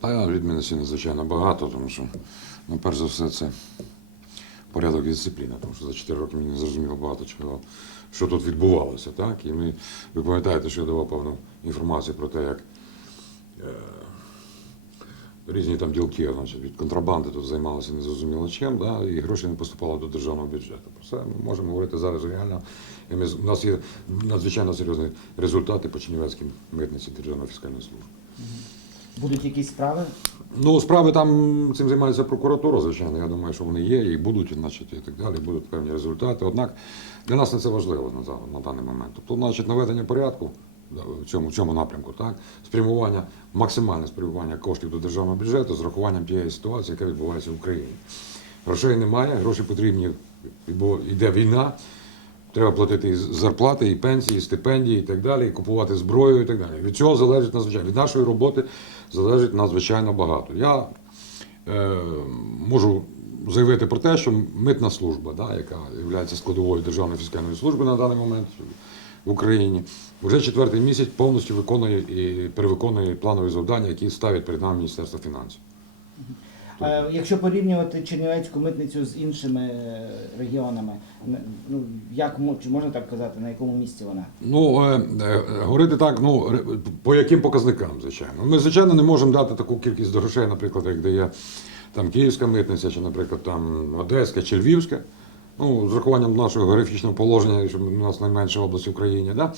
Та відмінності надзвичайно багато, тому що, ну, перш за все, це порядок і дисципліна, тому що за 4 роки мені не зрозуміло багато чого, що тут відбувалося. Так? І ми, ви пам'ятаєте, що я давав певну інформацію про те, як е, різні там ділки значить, від контрабанди тут займалися незрозуміло чим, да? і гроші не поступали до державного бюджету. Про це ми можемо говорити зараз реально. І ми, у нас є надзвичайно серйозні результати по Чернівецькій митниці Державної фіскальної служби. Будуть якісь справи? Ну, справи там цим займається прокуратура, звичайно. Я думаю, що вони є і будуть, значить, і так далі, будуть певні результати. Однак для нас не це важливо на, даний момент. Тобто, значить, наведення порядку в цьому, в цьому напрямку, так, спрямування, максимальне спрямування коштів до державного бюджету з рахуванням тієї ситуації, яка відбувається в Україні. Грошей немає, гроші потрібні, бо йде війна. Треба платити і зарплати, і пенсії, і стипендії, і так далі, і купувати зброю, і так далі. Від цього залежить надзвичайно. Від нашої роботи залежить надзвичайно багато. Я е, можу заявити про те, що митна служба, да, яка є складовою Державної фіскальної служби на даний момент в Україні, вже четвертий місяць повністю виконує і перевиконує планові завдання, які ставить перед нами Міністерство фінансів. Е, Якщо порівнювати Чернівецьку митницю з іншими е, регіонами, ну як чи можна так казати, на якому місці вона? Ну, е, е, говорити так, ну, по яким показникам, звичайно. Ми, звичайно, не можемо дати таку кількість грошей, наприклад, як де є там Київська митниця, чи, наприклад, там Одеська чи Львівська. Ну, з рахуванням нашого географічного положення, що у нас найменша область в Україні. Да?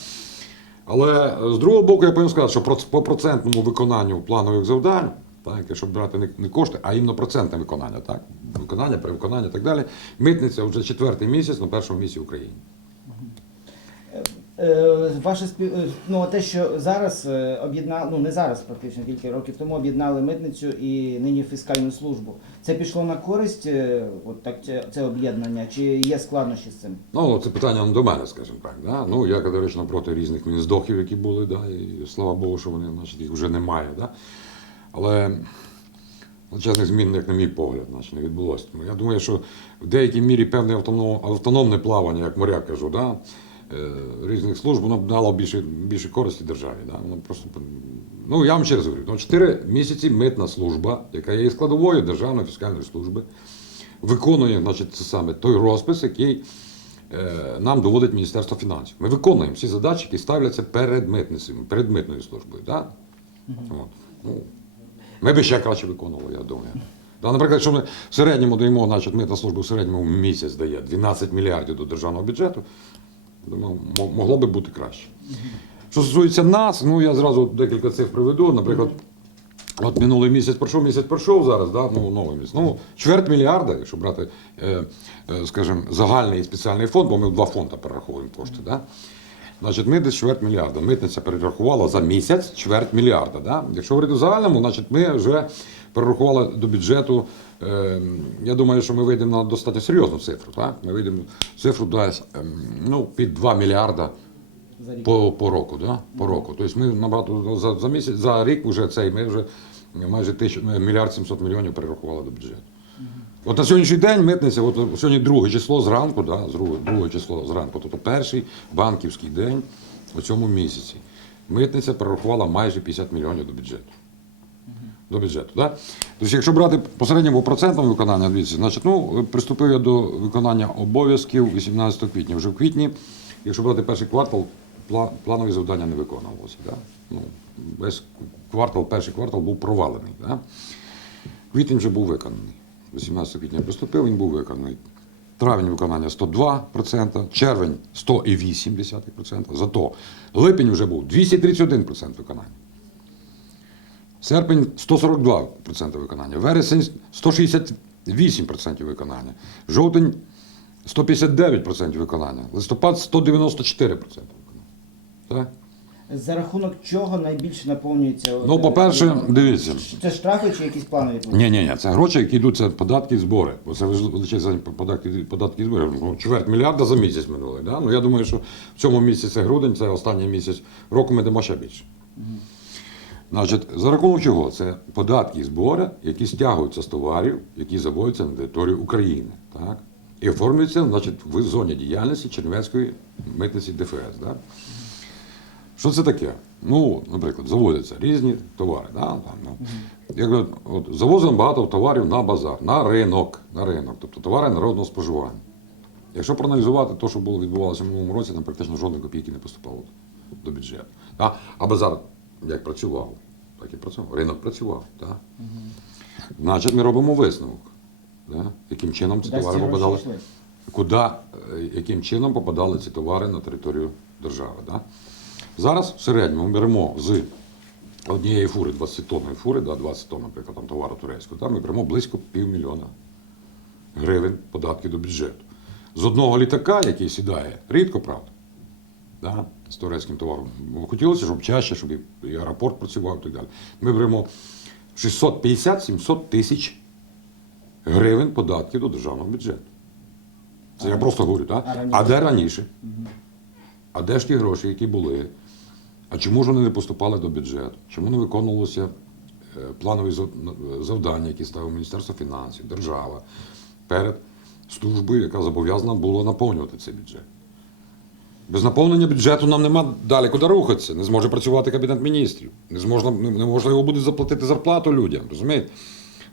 Але з другого боку, я повинен сказати, що по процентному виконанню планових завдань, так, якщо брати не, не кошти, а іменно процентне виконання, так, виконання, перевиконання і так далі, митниця вже четвертий місяць на першому місці в Україні. Е, Ваше спів... е, ну, те, що зараз е, об'єднали, ну не зараз, практично кілька років тому об'єднали митницю і нині фіскальну службу. Це пішло на користь, е, от так це, це об'єднання, чи є складнощі з цим? Ну, це питання до мене, скажімо так. Да? Ну, я категорично проти різних мінздохів, які були, да? і слава Богу, що вони значить, їх вже немає. Да? Але величезних змін, як на мій погляд, значить, не відбулося. Я думаю, що в деякій мірі певне автоном, автономне плавання, як моряк кажу, да? е, різних служб, воно б дало більше, більше користі державі. Да? Воно просто, ну, я вам ще раз говорю, ну, 4 місяці митна служба, яка є складовою Державної фіскальної служби, виконує значить, це саме той розпис, який е, нам доводить Міністерство фінансів. Ми виконуємо всі задачі, які ставляться перед митницею, перед митною службою. Да? От. Ну, ми би ще краще виконували, я думаю. Да, наприклад, якщо ми в середньому даємо, значить, митна служба в середньому місяць дає 12 мільярдів до державного бюджету, думаю, могло би бути краще. Що стосується нас, ну я зразу декілька цифр приведу. Наприклад, От минулий місяць пройшов, місяць пройшов зараз, да? ну, новий місяць. Ну, чверть мільярда, якщо брати, е, е, скажімо, загальний і спеціальний фонд, бо ми в два фонди перераховуємо кошти. Да? Значить, ми десь чверть мільярда. Митниця перерахувала за місяць чверть мільярда. Да? Якщо говорити в загальному, значить ми вже перерахували до бюджету. Е, я думаю, що ми вийдемо на достатньо серйозну цифру. Так? Ми вийдемо цифру десь ем, ну, під 2 мільярда по, по року, да? по року. Тобто ми набагато за, за місяць, за рік вже цей, ми вже майже тисяч, мільярд 700 мільйонів перерахували до бюджету. От на сьогоднішній день митниця, от сьогодні друге число зранку, да, друге, число зранку, тобто перший банківський день у цьому місяці. Митниця перерахувала майже 50 мільйонів до бюджету. До бюджету, да? Тобто, якщо брати по процентам виконання, дивіться, значить, ну, приступив я до виконання обов'язків 18 квітня. Вже в квітні, якщо брати перший квартал, планові завдання не виконувалося. Да? Ну, весь квартал, перший квартал був провалений. Да? Квітень вже був виконаний. 18 квітня приступив, він був виконаний. Травень виконання 102%, червень 100,8%. Зато липень вже був 231% виконання. Серпень 142% виконання, вересень 168% виконання, жовтень 159% виконання, листопад 194% виконання. Так? За рахунок чого найбільше наповнюється? Ну, по-перше, дивіться. Це штрафи чи якісь планові платежі? Ні, ні, ні, це гроші, які йдуть, це податки і збори. Бо це величезні податки, податки і збори. Ну, чверть мільярда за місяць минулий. Да? Ну, я думаю, що в цьому місяці грудень, це останній місяць року ми дамо ще більше. Значить, за рахунок чого? Це податки і збори, які стягуються з товарів, які заводяться на територію України. Так? І оформлюються значить, в зоні діяльності Чернівецької митниці ДФС. Да? Що це таке? Ну, наприклад, завозяться різні товари. Да? Там, ну, як от, от, завозимо багато товарів на базар, на ринок, на ринок, тобто товари народного споживання. Якщо проаналізувати те, що було відбувалося в минулому році, там практично жодної копійки не поступало до бюджету. Да? А базар як працював, так і працював. Ринок працював. Да? Значить, ми робимо висновок. Да? Яким чином ці товари попадали? Куди, е, яким чином попадали ці товари на територію держави. Да? Зараз в середньому ми беремо з однієї фури, 20-тонної фури, да, 20 тонн, наприклад, там, товару турецького, да, ми беремо близько півмільйона гривень податки до бюджету. З одного літака, який сідає, рідко, правда, да, з турецьким товаром. Хотілося, щоб чаще, щоб і- аеропорт працював і так далі. Ми беремо 650-700 тисяч гривень податків до державного бюджету. Це я просто говорю, так? А? А де раніше? А де ж ті гроші, які були? А чому ж вони не поступали до бюджету? Чому не виконувалися е, планові завдання, які ставив Міністерство фінансів, держава перед службою, яка зобов'язана була наповнювати цей бюджет? Без наповнення бюджету нам нема далі куди рухатися. Не зможе працювати Кабінет міністрів. Не неможливо буде заплатити зарплату людям, розумієте?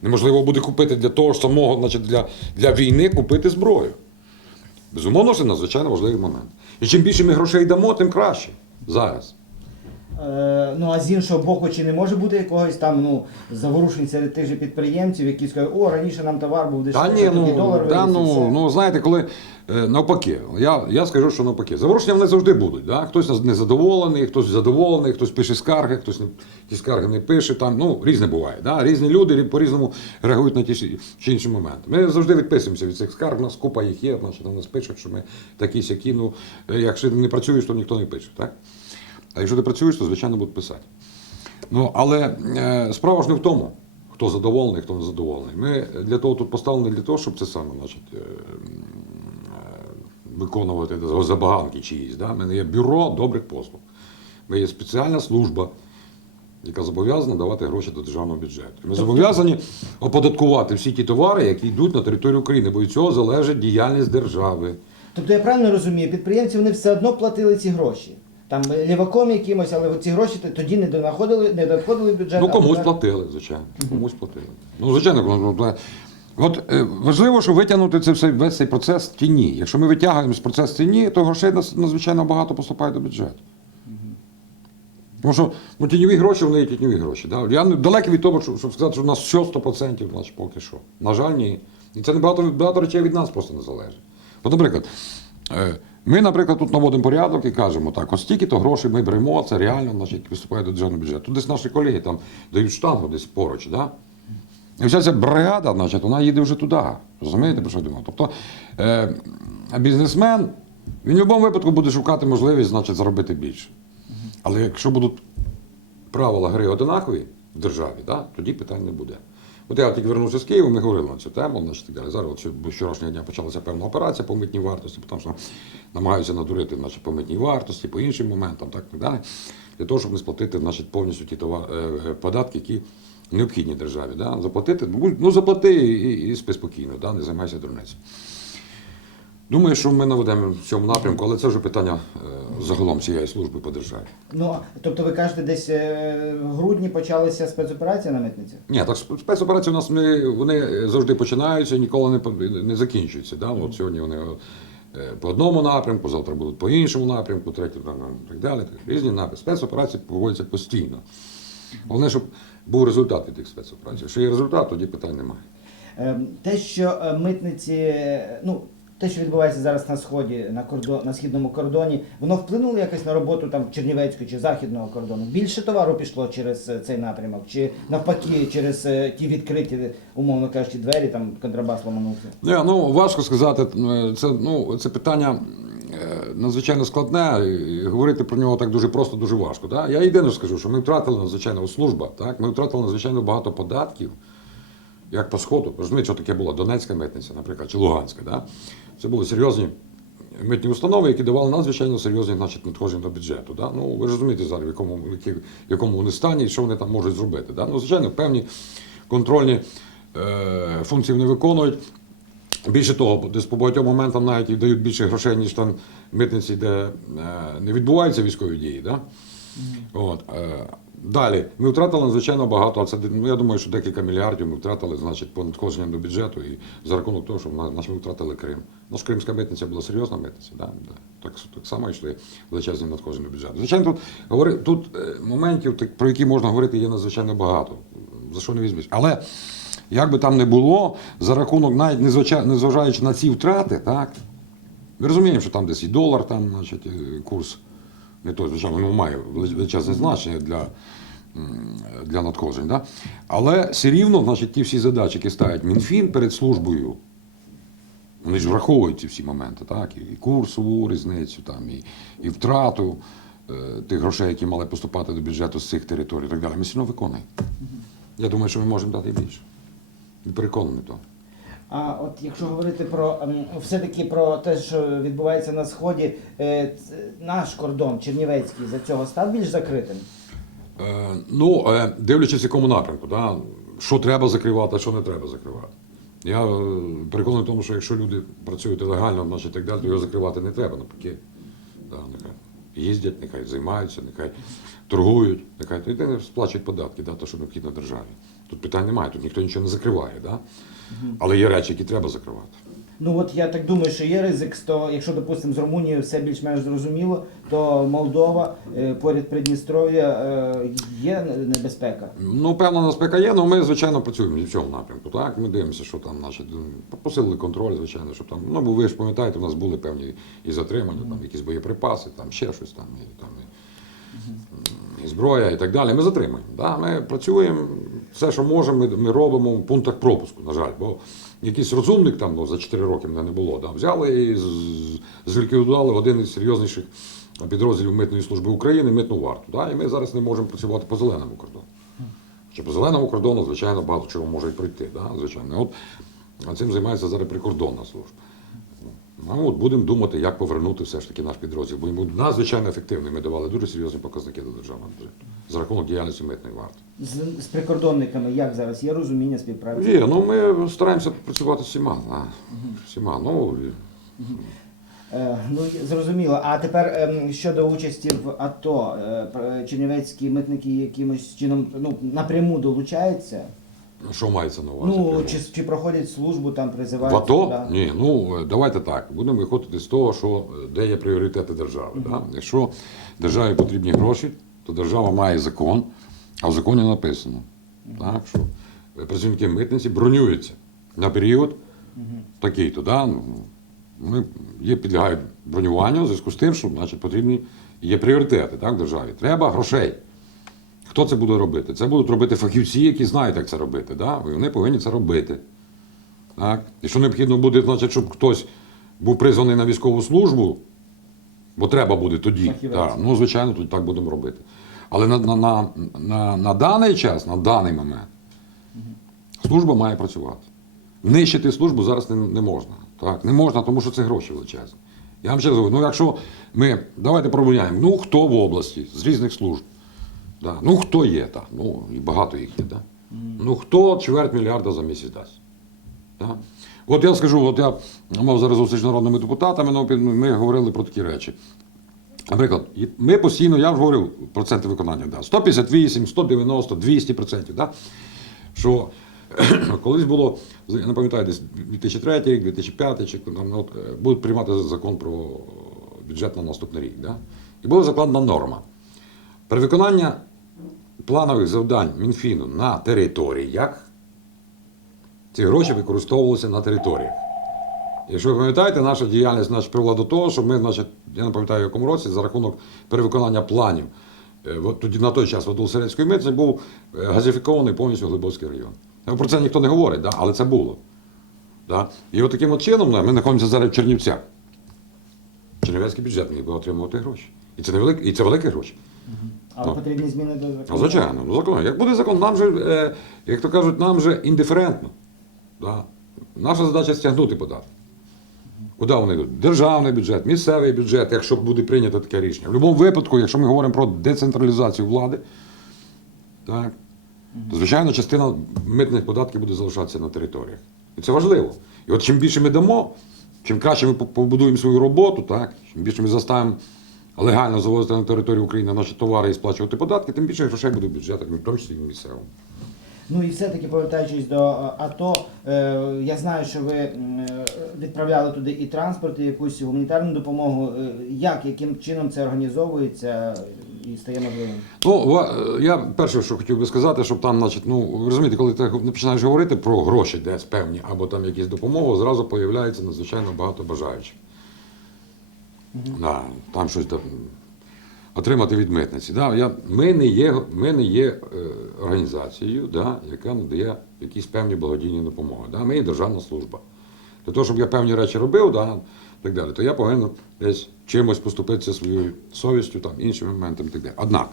Неможливо буде купити для того ж самого, значить, для, для війни купити зброю. Безумовно, це надзвичайно важливий момент. І чим більше ми грошей дамо, тим краще зараз. Е, ну а з іншого боку, чи не може бути якогось там ну заворушень серед тих же підприємців, які скажуть, о, раніше нам товар був Та ні, тоді ну, долар виріс, і ну, все». ну знаєте, коли е, навпаки, я, я скажу, що навпаки. Заворушення вони завжди будуть. Да? Хтось незадоволений, хтось задоволений, хтось пише скарги, хтось не, ті скарги не пише. Там, ну, різне буває. Да? Різні люди рі- по-різному реагують на ті чи- чи інші моменти. Ми завжди відписуємося від цих скарг, у нас купа їх є, значить, на нас пишуть, що ми такі сякі. Ну, е, якщо не працюєш, то ніхто не пише. Так? А якщо ти працюєш, то звичайно будуть писати. Ну, але е, справа ж не в тому, хто задоволений, хто не задоволений. Ми для того тут поставлені для того, щоб це саме, значить, е, е, виконувати забаганки чиїсь. Да? Ми не є бюро добрих послуг. Ми є спеціальна служба, яка зобов'язана давати гроші до державного бюджету. Ми зобов'язані оподаткувати всі ті товари, які йдуть на територію України, бо від цього залежить діяльність держави. Тобто я правильно розумію, підприємці вони все одно платили ці гроші. Там ліваком якимось, але ці гроші тоді не донаходили, не доходили в бюджет. Ну, комусь платили, звичайно. Комусь платили. Ну, звичайно, от е, важливо, що витягнути це все, весь цей процес в тіні. Якщо ми витягуємо з процесу в тіні, то грошей надзвичайно багато поступає до бюджету. Тому що ну, тіньові гроші, вони є тіньові гроші. Да? Я далекий від того, щоб, сказати, що у нас все 100%, значить, поки що. На жаль, ні. І це не багато, багато речей від нас просто не залежить. От, наприклад, е, ми, наприклад, тут наводимо порядок і кажемо, так, ось стільки-то грошей ми беремо, це реально, значить, виступає до державного бюджету. Тут десь наші колеги там дають штангу десь поруч, да? І вся ця бригада, значить, вона їде вже туди. Розумієте, про що я думаю? Тобто е, бізнесмен, він в будь-якому випадку буде шукати можливість, значить, заробити більше. Але якщо будуть правила гри одинакові в державі, да, тоді питань не буде. От я тільки вернувся з Києва, ми говорили на цю тему, значить, так далі. Зараз вчорашнього дня почалася певна операція по митній вартості, тому що намагаються надурити значить, по митній вартості, по іншим моментам, так і далі, для того, щоб не сплатити значить, повністю ті товар, е, е, податки, які необхідні державі. Да? Заплатити, ну, заплати і, і спи спокійно, да? не займайся дурницею. Думаю, що ми наведемо в цьому напрямку, але це вже питання е, загалом цієї служби по державі. Ну, тобто ви кажете, десь е, в грудні почалася спецоперація на митниці? Ні, так сп- спецоперації у нас не, вони завжди починаються, ніколи не, не закінчуються. Да? От сьогодні вони е, по одному напрямку, завтра будуть по іншому напрямку, третій так далі. Різні напрямки. Спецоперації проводяться постійно. Головне, щоб був результат від тих спецоперацій. Якщо є результат, тоді питань немає. Ем, Те, що митниці, ну те, що відбувається зараз на сході, на кордон, на східному кордоні, воно вплинуло якось на роботу там Чернівецького чи західного кордону. Більше товару пішло через е, цей напрямок, чи навпаки, через е, ті відкриті, умовно кажучи, двері, там контрабас ламанувся. Ні, ну важко сказати. Е, Це, ну, це питання надзвичайно складне. Говорити про нього так дуже просто, дуже важко. Да? Я єдине скажу, що ми втратили надзвичайно служба, так? ми втратили надзвичайно багато податків, як по сходу. Розумієте, що таке була Донецька митниця, наприклад, чи Луганська. Да? Це були серйозні митні установи, які давали надзвичайно серйозні значить, надходження до бюджету. Да? Ну, ви ж розумієте зараз, в якому, в якому вони стані і що вони там можуть зробити. Да? Ну, звичайно, певні контрольні е, функції вони виконують. Більше того, десь по багатьом моментам навіть і дають більше грошей, ніж там митниці, де е, не відбуваються військові дії. Да? От, е, далі, ми втратили надзвичайно багато, а це ну, я думаю, що декілька мільярдів ми втратили значить, по надходженням до бюджету і за рахунок того, що в нас ми втратили Крим. Наш кримська митниця була серйозна митниця, да? Так, так само йшли величезні надходження до бюджету. Звичайно, тут, говори, тут е, моментів, про які можна говорити, є надзвичайно багато. За що не візьмеш. Але як би там не було, за рахунок, навіть незважаючи на ці втрати, так, ми розуміємо, що там десь і долар, там, значить, е, курс не той, звичайно, ну, має величезне значення для, для надходжень. Да? Але все рівно, значить, ті всі задачі, які ставить Мінфін перед службою, вони ж враховують ці всі моменти, так? І курсову різницю, там, і, і втрату е, тих грошей, які мали поступати до бюджету з цих територій і так далі. Ми все одно виконуємо. Я думаю, що ми можемо дати більше. І переконаний в тому. А от якщо говорити про ем, все-таки про те, що відбувається на сході, е, наш кордон Чернівецький за цього став більш закритим. Е, ну, е, дивлячись якому напрямку, да? що треба закривати, а що не треба закривати. Я е, переконаний в тому, що якщо люди працюють легально, значить так далі, то його закривати не треба, навпаки. Да, нехай їздять, нехай займаються, нехай торгують, нехай сплачують податки, да, то, що необхідно державі. Тут питань немає, тут ніхто нічого не закриває. Да? Але є речі, які треба закривати. Ну от я так думаю, що є ризик, що якщо, допустимо, з Румунією все більш-менш зрозуміло, то Молдова е, поряд Придністров'я е, є небезпека. Ну, певна безпека є, але ми, звичайно, працюємо і в цьому напрямку. Так? Ми дивимося, що там, значить, ну, посилили контроль, звичайно, щоб там. Ну, бо ви ж пам'ятаєте, у нас були певні і затримання, там якісь боєприпаси, там ще щось там, і, там і зброя і так далі. Ми затримуємо. Да? Ми працюємо, все, що можемо, ми, ми робимо в пунктах пропуску, на жаль. Бо якийсь розумник там ну, за 4 роки мене не було. Да? Взяли і зліквідували один із серйозніших підрозділів Митної служби України, митну варту. Да? І ми зараз не можемо працювати по зеленому кордону. Що по зеленому кордону, звичайно, багато чого може і пройти. Да? Звичайно. От цим займається зараз прикордонна служба. Ну, от будемо думати, як повернути все ж таки наш підрозділ. Бо він був надзвичайно ефективний. Ми давали дуже серйозні показники до державного бюджету за рахунок діяльності митної варти. З, з прикордонниками як зараз? Є розуміння співпраці? Є, ну ми стараємося працювати всіма. Да. Всіма. Ну, Е, ну зрозуміло. А тепер ем, щодо участі в АТО, е, чернівецькі митники якимось чином ну напряму долучаються? Що мається на увазі? Ну чи, чи проходять службу, там В призивають? АТО? Да. Ні, ну давайте так. Будемо виходити з того, що е, де є пріоритети держави. Да? Якщо державі потрібні гроші, то держава має закон, а в законі написано, так, що е, працівники митниці бронюються на період такий-то. Да? Ну, Вони є, підлягають бронюванню в зв'язку з тим, що значить, потрібні є пріоритети так, в державі. Треба грошей. Хто це буде робити? Це будуть робити фахівці, які знають, як це робити. Да? І вони повинні це робити. Так? І що необхідно буде, значить, щоб хтось був призваний на військову службу, бо треба буде тоді. Так, ну, звичайно, тоді так будемо робити. Але на, на, на, на, на даний час, на даний момент, служба має працювати. Нищити службу зараз не, не можна. Так? Не можна, тому що це гроші величезні. Я вам ще раз говорю, ну якщо ми давайте порівняємо, ну хто в області з різних служб, да? ну хто є, так? ну і багато їх є, да? ну хто чверть мільярда за місяць дасть. Так? От я скажу, от я мав зараз зустріч з народними депутатами, ну, ми говорили про такі речі. Наприклад, ми постійно, я вже говорив проценти виконання, да, 158, 190, 200 процентів. Да? Що колись було, я не пам'ятаю, десь 2003 рік, 2005, чи там, от, е, будуть приймати закон про бюджет на наступний рік. Да? І була закладена норма. При виконанні планових завдань Мінфіну на територіях ці гроші використовувалися на територіях. Якщо ви пам'ятаєте, наша діяльність значить, привела до того, що ми, значить, я не пам'ятаю, в якому році, за рахунок перевиконання планів, е, тоді на той час Водолсерецької митниці був е, газифікований повністю Глибоцький район. Е, Про це ніхто не говорить, да? але це було. Да? І от таким от чином ми знаходимося зараз в Чернівцях. Чернівецький бюджет міг би отримувати гроші. І це, невелик, і це великі гроші. Але Ну. потрібні зміни до закону. Звичайно, ну закон. Як буде закон, нам же, е, як то кажуть, нам же індиферентно. Да? Наша задача стягнути податки. Куди вони йдуть? Державний бюджет, місцевий бюджет, якщо буде прийнято таке рішення. В будь-якому випадку, якщо ми говоримо про децентралізацію влади, так, то, звичайно, частина митних податків буде залишатися на територіях. І це важливо. І от чим більше ми дамо, чим краще ми побудуємо свою роботу, так, чим більше ми заставимо легально завозити на територію України наші товари і сплачувати податки, тим більше грошей буде в бюджетах, в тому числі і місцевому. Ну і все-таки повертаючись до е, АТО, е, я знаю, що ви е, відправляли туди і транспорт, і якусь гуманітарну допомогу. Як, яким чином це організовується і стає можливим? Ну, е, я перше, що хотів би сказати, щоб там, значить, ну, розумієте, коли ти починаєш говорити про гроші десь певні, або там якісь допомогу, зразу появляється надзвичайно багато бажаючих. Да, там щось там, отримати від митниці. Да, я, ми не є, ми не є е, організацією, да, яка надає якісь певні благодійні допомоги. Да. Ми є державна служба. Для того, щоб я певні речі робив, да, так далі, то я повинен десь чимось поступитися своєю совістю, там, іншими моментами так далі. Однак,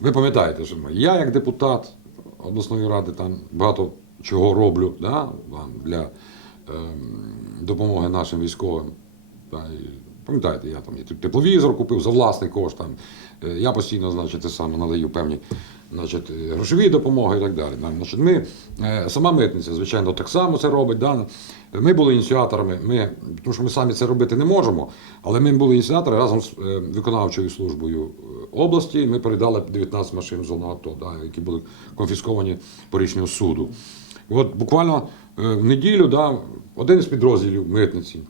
ви пам'ятаєте, що я як депутат обласної ради там багато чого роблю да, для е, допомоги нашим військовим. Та, пам'ятаєте, я там тепловізор купив за власний кошт. Там, Е, я постійно значить, те саме надаю певні значить, е, грошові допомоги і так далі. Значить, ми, е, сама митниця, звичайно, так само це робить. Да. Ми були ініціаторами, ми, тому що ми самі це робити не можемо, але ми були ініціатори разом з виконавчою службою області. Ми передали 19 машин з АТО, да, які були конфісковані по рішенню суду. От буквально в неділю да, один із підрозділів митниці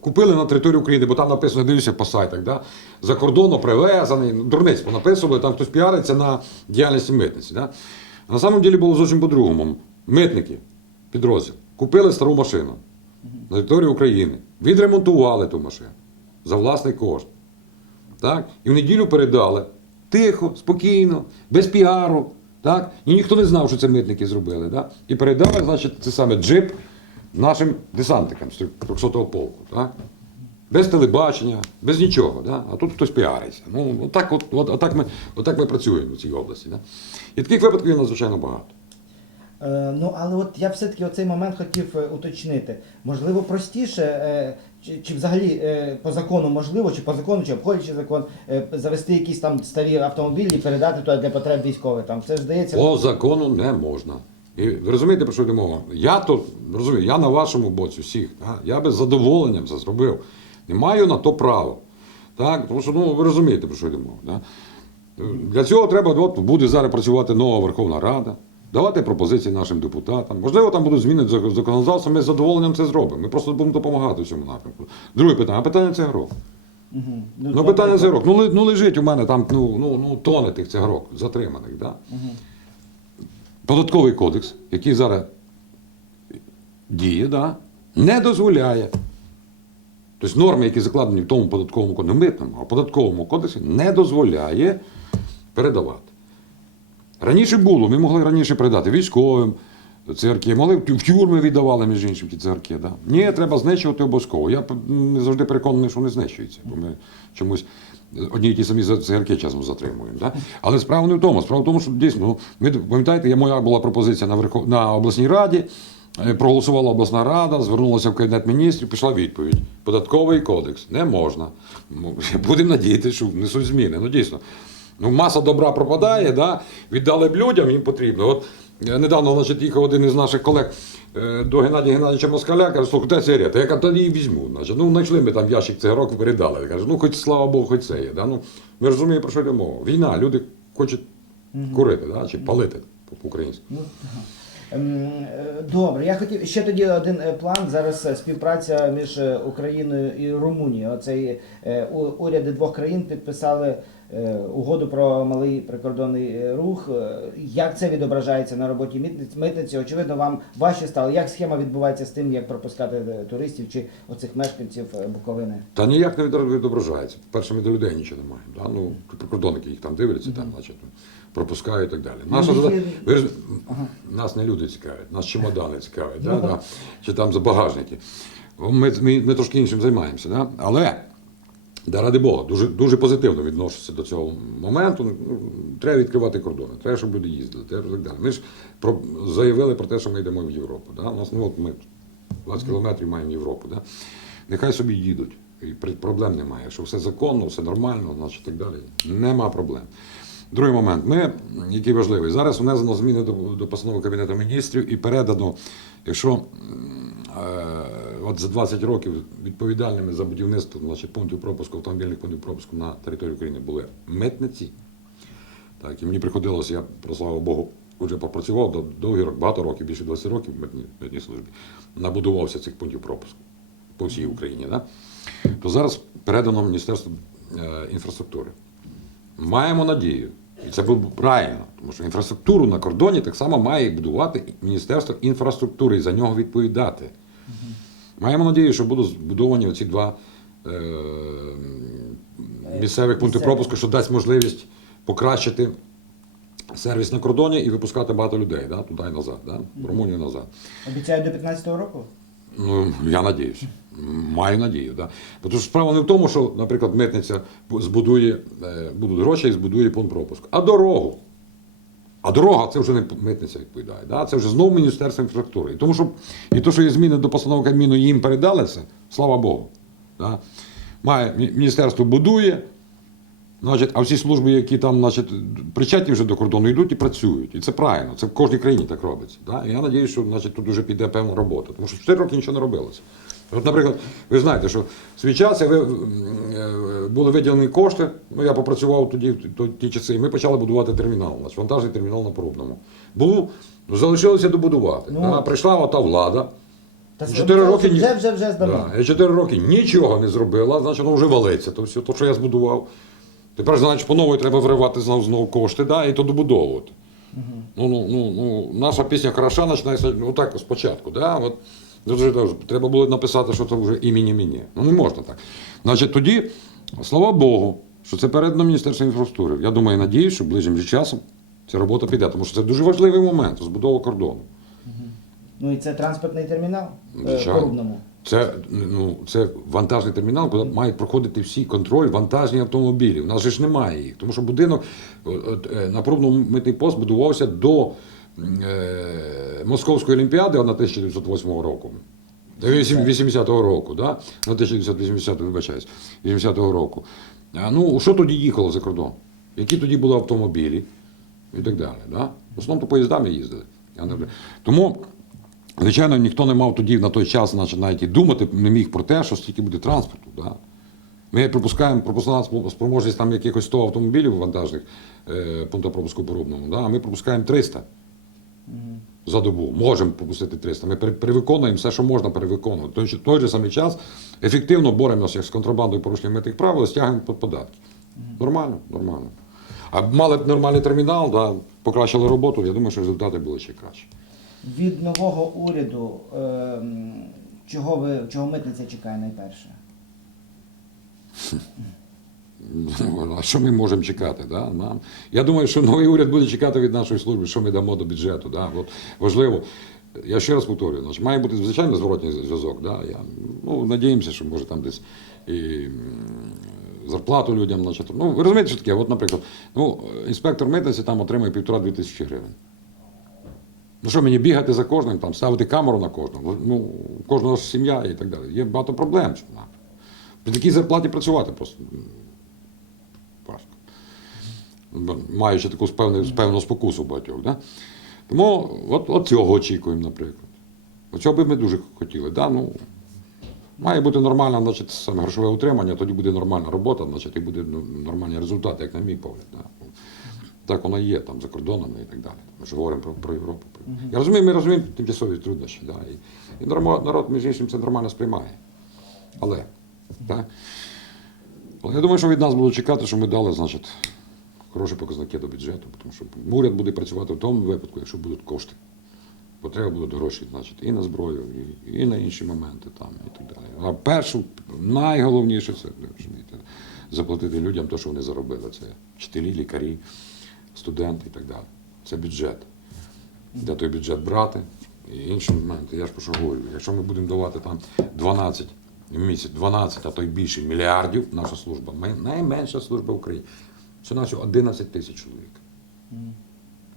купили на території України, бо там написано, дивлюся по сайтах, да? за кордону привезений, ну, дурниць понаписували, там хтось піариться на діяльності митниці. Да? На самом деле було зовсім по-другому. Митники, підрозділ, купили стару машину на території України, відремонтували ту машину за власний кошт. Так? І в неділю передали тихо, спокійно, без піару. Так? І ніхто не знав, що це митники зробили. Так? І передали, значить, це саме джип нашим десантникам з 300-го полку. Так? Без телебачення, без нічого. Да? А тут хтось піариться. Ну, отак, от, от, отак, ми, отак ми працюємо в цій області. Да? І таких випадків є надзвичайно багато. Е, Ну, але от я все-таки оцей момент хотів е, уточнити. Можливо, простіше, е, чи, чи взагалі е, по закону можливо, чи по закону, чи обходячи закон, е, завести якісь там старі автомобілі і передати туди для потреб військових. Там це ж здається. По закону не можна. І ви розумієте, про що йде мова? Я то розумію, я на вашому боці всіх. Так? Я би з задоволенням це зробив. Не маю на то права. Так? Тому що ну, ви розумієте, про що йде мова. Так? Для цього треба, от буде зараз працювати нова Верховна Рада, давати пропозиції нашим депутатам. Можливо, там будуть зміни законодавства, ми з задоволенням це зробимо. Ми просто будемо допомагати в цьому напрямку. Друге питання, а питання цигарок. Мгм. Ну, питання цигарок. Ну, ну лежить у мене там ну, ну, ну, тони тих цигарок затриманих. Да? Податковий кодекс, який зараз діє, да, не дозволяє. Тобто норми, які закладені в тому податковому кодексі, не митному, а податковому кодексі, не дозволяє передавати. Раніше було, ми могли раніше передати військовим цигарки, могли в тюрми віддавали, між іншим, ті цигарки. Да. Ні, треба знищувати обов'язково. Я не завжди переконаний, що вони знищуються, бо ми чомусь одні й ті самі цигарки часом затримуємо. Да? Але справа не в тому. Справа в тому, що дійсно, ну, ви пам'ятаєте, моя була пропозиція на, Верхов... на обласній раді. е, Проголосувала обласна рада, звернулася в кабінет міністрів, пішла відповідь. Податковий кодекс не можна. Ну, Будемо надіятися, що внесуть зміни. Ну дійсно. Ну, маса добра пропадає, да? віддали б людям, їм потрібно. От е, недавно значить, їхав один із наших колег до Геннадія Геннадійовича Москаля, каже, слухай, де сигарета? Я кажу, тоді її візьму. Значить, ну, знайшли ми там ящик цигарок, передали. Каже, ну, хоч слава Богу, хоч це є. Да? Ну, ми розуміємо, про що йде мова. Війна, люди хочуть курити, да? чи палити по-українськи. Ну. Ем, е, Добре, я хотів ще тоді один е, план. Зараз е, співпраця між Україною і Румунією. Оцей уряди двох країн підписали угоду про малий прикордонний рух. Як це відображається на роботі митниці? Очевидно, вам важче стало. Як схема відбувається з тим, як пропускати туристів чи оцих мешканців Буковини? Та ніяк не відобра- відображається. По-перше, ми до людей нічого не маємо. Да? Ну, прикордонники їх там дивляться, там, значить, пропускають і так далі. Ну, їх- ви ж, нас не люди цікавлять, нас чемодани цікавлять, да? Ну. Да? чи там за багажники. Ми, ми, ми трошки іншим займаємося. Да? Але, да, ради Бога, дуже, дуже позитивно відношуся до цього моменту. Ну, треба відкривати кордони, треба, щоб люди їздили, треба так далі. Ми ж про, заявили про те, що ми йдемо в Європу. Да? У нас, ну, от ми 20 кілометрів маємо Європу. Да? Нехай собі їдуть. І проблем немає. Якщо все законно, все нормально, значить так далі. Нема проблем. Другий момент. Ми, який важливий, зараз внесено зміни до, до постанови Кабінету міністрів і передано, якщо е, от за 20 років відповідальними за будівництво значить, пунктів пропуску, автомобільних пунктів пропуску на території України були митниці. Так, і мені приходилося, я, про слава Богу, вже попрацював до довгий рок, багато років, більше 20 років в митній, митній службі. Набудувався цих пунктів пропуску по всій Україні. Да? То зараз передано Міністерству е, інфраструктури. Маємо надію, і це було правильно, тому що інфраструктуру на кордоні так само має будувати Міністерство інфраструктури і за нього відповідати. Маємо надію, що будуть збудовані оці два е, місцевих пункти пропуску, що дасть можливість покращити сервіс на кордоні і випускати багато людей да, туди і назад, да, в Румунію і назад. Обіцяють до 15-го року? Ну, я надіюся. Маю надію. Да. Бо що справа не в тому, що, наприклад, митниця збудує, е, будуть гроші і збудує пункт пропуску, а дорогу. А дорога це вже не митниця відповідає. Да? Це вже знову Міністерство інфраструктури. І тому що і то, що є зміни до постанови Кабміну, їм передалися, слава Богу. Да? Має, міністерство будує, значить, а всі служби, які там значить, причетні вже до кордону, йдуть і працюють. І це правильно. Це в кожній країні так робиться. Да? І я сподіваюся, що значить, тут вже піде певна робота. Тому що 4 роки нічого не робилося. От, наприклад, ви знаєте, що в свій час ви, е, були виділені кошти, ну я попрацював тоді, в ті- часи, і ми почали будувати термінал, значить, вантажний термінал на Порубному. Був, залишилося добудувати. Ну, да? Прийшла ота влада, Та Чотири роки вже, вже, вже. Да, я 4 роки нічого не зробила, значить воно вже валиться. То все, то, що я збудував. Тепер, значить, по новій треба виривати знову знову кошти, да, і то добудовувати. Ну, ну, ну, ну, наша пісня хороша починається ну, так спочатку. Да? От, дуже, дуже, треба було написати, що це вже імені мені. Ну не можна так. Значить, тоді, слава Богу, що це передано Міністерство інфраструктури. Я думаю, надіюсь, що ближчим часом ця робота піде, тому що це дуже важливий момент збудова кордону. Ну і це транспортний термінал е, Звичайно. Це, ну, це вантажний термінал, куди мають проходити всі контроль вантажні автомобілі. У нас же ж немає їх. Тому що будинок е, на пробному митний пост будувався до Московської олімпіади 1908 року. Е, 80-го року, да? на 1980, вибачаюсь, 80-го року. Ну, що тоді їхало за кордон? Які тоді були автомобілі і так далі. Да? В основному то поїздами їздили. Тому Звичайно, ніхто не мав тоді на той час навіть і думати не міг про те, що стільки буде транспорту. Да? Ми пропускаємо пропускна спроможність там якихось 100 автомобілів вантажних е, пункту пропуску по Рубному, да? а ми пропускаємо 300 за добу. Можемо пропустити 300. Ми перевиконуємо все, що можна перевиконувати. Той, же- той же самий час ефективно боремося з контрабандою порушення митних правил, стягуємо податки. Нормально, нормально. А мали б нормальний термінал, да, покращили роботу, я думаю, що результати були ще кращі. Від нового уряду е, чого ви чого митниця чекає найперше? Ну, А що ми можемо чекати? Да? Нам? Я думаю, що новий уряд буде чекати від нашої служби, що ми дамо до бюджету. Да? От важливо. Я ще раз повторюю, значить, має бути звичайно зворотній зв'язок. Да? Я, ну, надіємося, що може там десь і зарплату людям. Значить, ну, ви розумієте, що таке? От, наприклад, ну, інспектор митниці там отримує півтора-дві тисячі гривень. Ну що мені бігати за кожним, там, ставити камеру на кожного, ну, кожного сім'я і так далі. Є багато проблем. При такій зарплаті працювати просто Маючи таку певну, певну спокусу багатьох. Да? Тому от, от цього очікуємо, наприклад. Оцього би ми дуже хотіли. Да? Ну, має бути нормальне значить, саме грошове утримання, тоді буде нормальна робота, значить, і буде ну, нормальні результати, як на мій погляд. Да? Так воно і є там за кордонами і так далі. Ми ж говоримо про, про Європу. Я розумію, ми розуміємо тимчасові труднощі. Да? І, і норма- народ, між іншим, це нормально сприймає. Але, так? Але я думаю, що від нас будуть чекати, що ми дали, значить, хороші показники до бюджету, тому що уряд буде працювати в тому випадку, якщо будуть кошти. Бо треба будуть гроші, значить, і на зброю, і, і на інші моменти там, і так далі. А першу, найголовніше це, розумієте, заплатити людям те, що вони заробили. Це вчителі, лікарі, студенти і так далі. Це бюджет. Де той бюджет брати? І інші моменти, я ж про говорю. Якщо ми будемо давати там 12 в місяць, 12, а то й більше мільярдів, наша служба, найменша служба в Україні. Це наші 11 тисяч чоловік.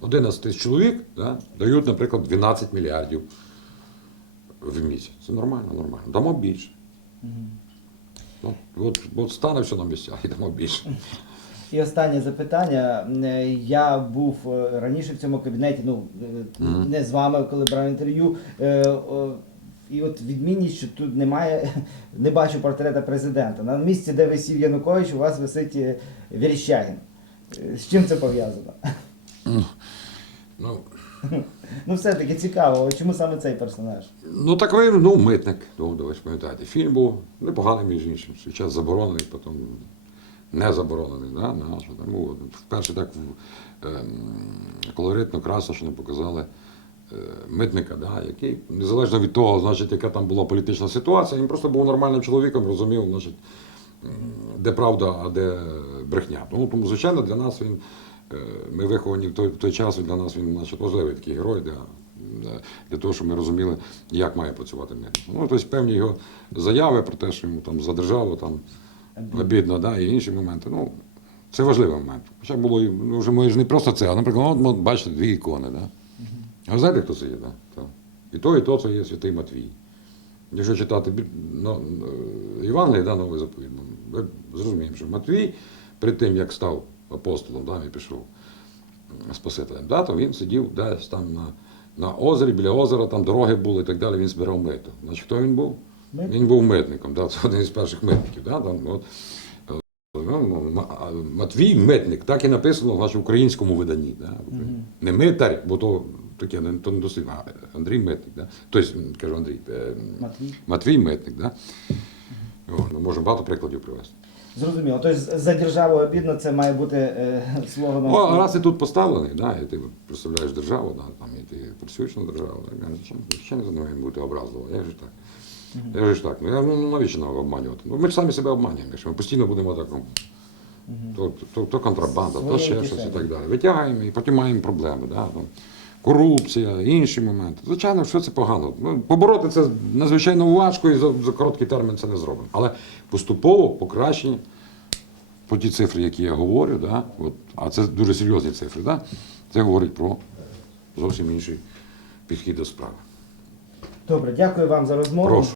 11 тисяч чоловік да, дають, наприклад, 12 мільярдів в місяць. Це нормально, нормально. Дамо більше. Ну, от, от стане все на місцях і дамо більше. І останнє запитання. Е, Я був е, раніше в цьому кабінеті, ну е, не з вами, коли брав інтерв'ю. І от відмінність, що тут немає, не бачу портрета президента. На місці, де висів Янукович, у вас висить е, Верещагін. Е, З чим це пов'язано? Ну, Ну, все-таки цікаво, чому саме цей персонаж? ну так ви, ну, митник. Ну, ви ж пам'ятаєте, фільм був непоганий, між іншим. Час заборонений, потім не заборонений. Да? що ну, вперше так ем, колоритно, красочно показали е, митника, да, який, незалежно від того, значить, яка там була політична ситуація, він просто був нормальним чоловіком, розумів, значить, де правда, а де брехня. Ну, тому, звичайно, для нас він, е, ми виховані в той, в той час, і для нас він значить, важливий такий герой для, для- для того, щоб ми розуміли, як має працювати митник. Ну, тобто певні його заяви про те, що йому там за державу там обідно, да, і інші моменти. Ну, це важливий момент. Хоча було, ну, вже може не просто це, а, наприклад, от, бачите, дві ікони. Да? А знаєте, хто це є? Да? І то, і то це є святий Матвій. Якщо читати ну, е, да, новий заповідь, ну, ми зрозуміємо, що Матвій перед тим, як став апостолом, да, і пішов Спасителем, да, то він сидів десь там на, на озері, біля озера, там дороги були і так далі, він збирав мито. Значить, хто він був? Митник. Він був митником, да, це один із перших митників. Да, там, от, ну, Матвій митник, так і написано в українському виданні. Да, Не митар, бо то таке не, то не дослідно, а Андрій митник. Да? Тобто, кажу Андрій, е, Матвій. Матвій митник. Да? О, ми можемо багато прикладів привести. Зрозуміло. Тобто за державу обідно це має бути е, слоганом. Ну, а раз ти тут поставлений, да, і ти представляєш державу, да, там, і ти працюєш на державу, так, я за мною бути образливо. Я ж так. Я ж так. Ну, я, ну, ну, навіщо нам обманювати? Ну, ми ж самі себе обманюємо, якщо ми постійно будемо так. Ну, то, то, то контрабанда, то Своєю ще щось і так далі. Витягаємо і потім маємо проблеми. Да? Корупція, інші моменти. Звичайно, що це погано. Ну, побороти це надзвичайно важко і за, за короткий термін це не зробимо. Але поступово покращення по ті цифри, які я говорю, да? От, а це дуже серйозні цифри, да? це говорить про зовсім інший підхід до справи. Добре, дякую вам за розмову. Прошу.